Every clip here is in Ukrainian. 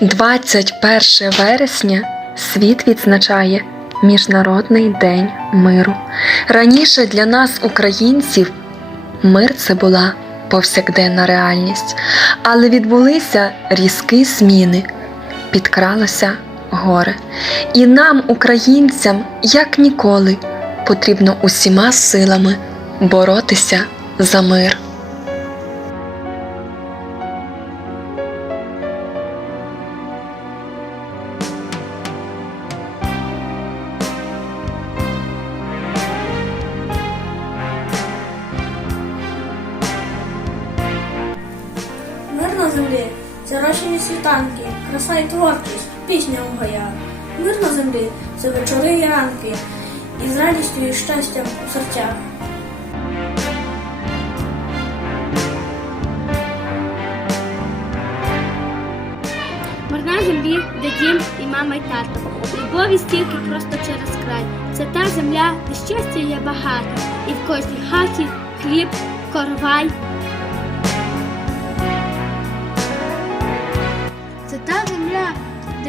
21 вересня світ відзначає Міжнародний день миру. Раніше для нас, українців, мир це була повсякденна реальність, але відбулися різкі зміни, підкралося горе. І нам, українцям, як ніколи, потрібно усіма силами боротися за мир. Землі, зарощені світанки, краса і творчість, пісня у гаях. Мир на землі це вечори і ранки, і з радістю і щастям у серцях. Мирна землі, де дім і мама й тато. Любові стільки просто через край. Це та земля, де щастя є багато. І в кожній хаті хліб, коровай.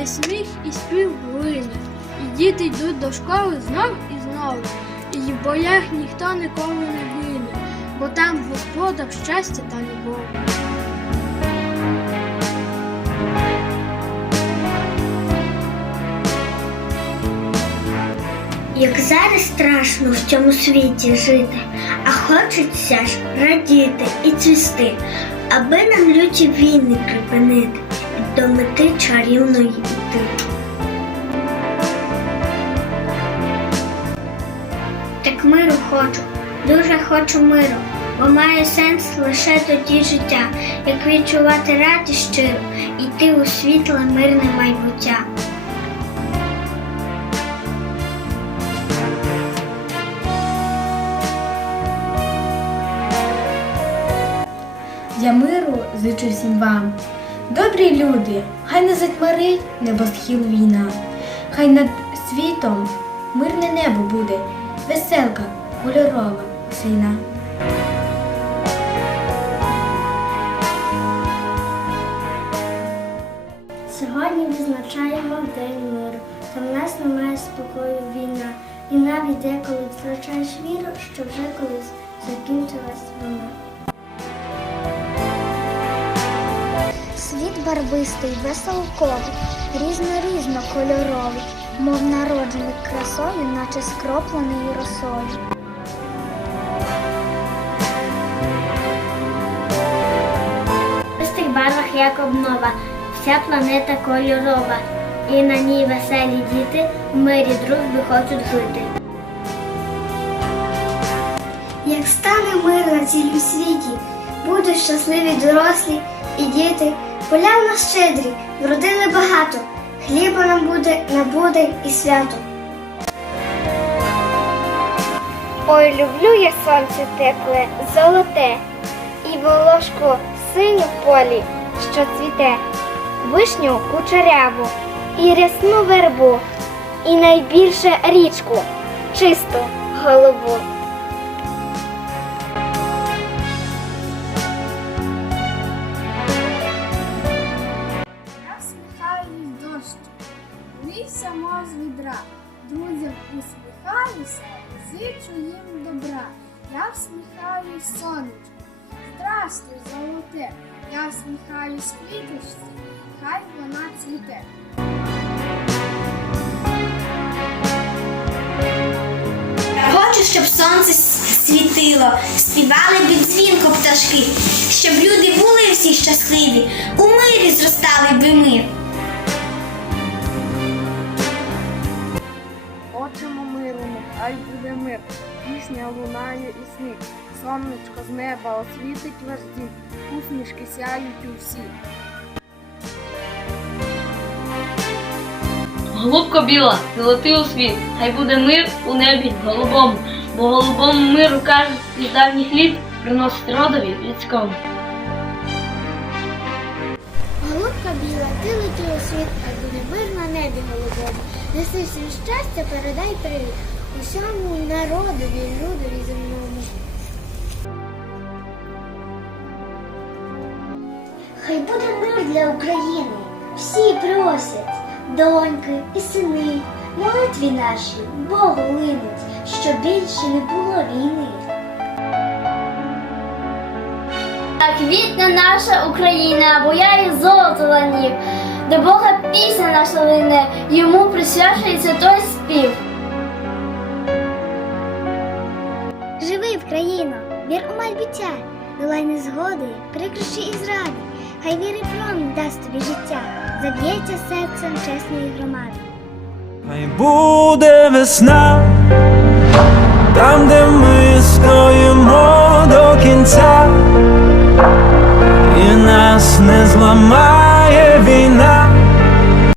Де сміх і спів глине. І діти йдуть до школи знов і знову. І в боях ніхто ніколи не гине, бо там в господах щастя та любов. Як зараз страшно в цьому світі жити, а хочеться ж радіти і цвісти, аби нам люті війни припинити до мети чарівної йти. Так миру хочу, дуже хочу миру, бо має сенс лише тоді життя, як відчувати радість щиро, йти у світле мирне майбуття. Я миру зичу всім вам. Добрі люди, хай не затьмарить небосхил війна, хай над світом мирне небо буде, веселка, кольорова сина. Сьогодні відзначаємо День миру, та в нас немає спокою війна. І навіть деколи втрачаєш віру, що вже колись закінчилась вона. Барвистий, веселковий, різно-різно кольоровий, мов народжений красою, наче скроплений росою. Барвах як обнова, вся планета кольорова, і на ній веселі діти в мирі дружби хочуть жити. Як стане мир на цілім світі, будуть щасливі дорослі і діти, поля в нас щедрі, вродили багато, хліба нам буде на будень і свято. Ой, люблю я сонце тепле, золоте, і волошку синю в полі, що цвіте, вишню кучеряву, і рясну вербу, і найбільше річку, чисту голову. Дощ, лися мов з відра, друзям усміхаюся, зичу їм добра. Я всміхаюсь сонечку, здрастуй, золоте, я всміхаюсь квіточці, хай вона цвіте. Хочу, щоб сонце світило, співали під дзвінко пташки, щоб люди були всі щасливі, у мирі зростали би ми. Хочемо миру, нехай буде мир. Пісня лунає і сміх. Сонечко з неба освітить ваш усмішки сяють у всіх. Голубко біла, золотий у світ, хай буде мир у небі голубому, бо голубому миру кажуть із давніх літ приносить родові людському. Голубка біла, ти лети у світ, хай буде мир на небі голубому. Неси всім щастя, передай привіт усьому народові, людові земному. Хай буде мир для України, всі просять, доньки і сини, молитві наші Богу линуть, щоб більше не було війни. Так квітне наша Україна, бо я і золото ланів, до Бога пісня наша лине, йому присвячується той спів. Живи в країну, вір у майбуття, долай незгоди, прикрощі і зради, хай віри промінь дасть тобі життя, заб'ється серцем чесної громади. Хай буде весна, там, де ми стоїмо до кінця, і нас не зламає.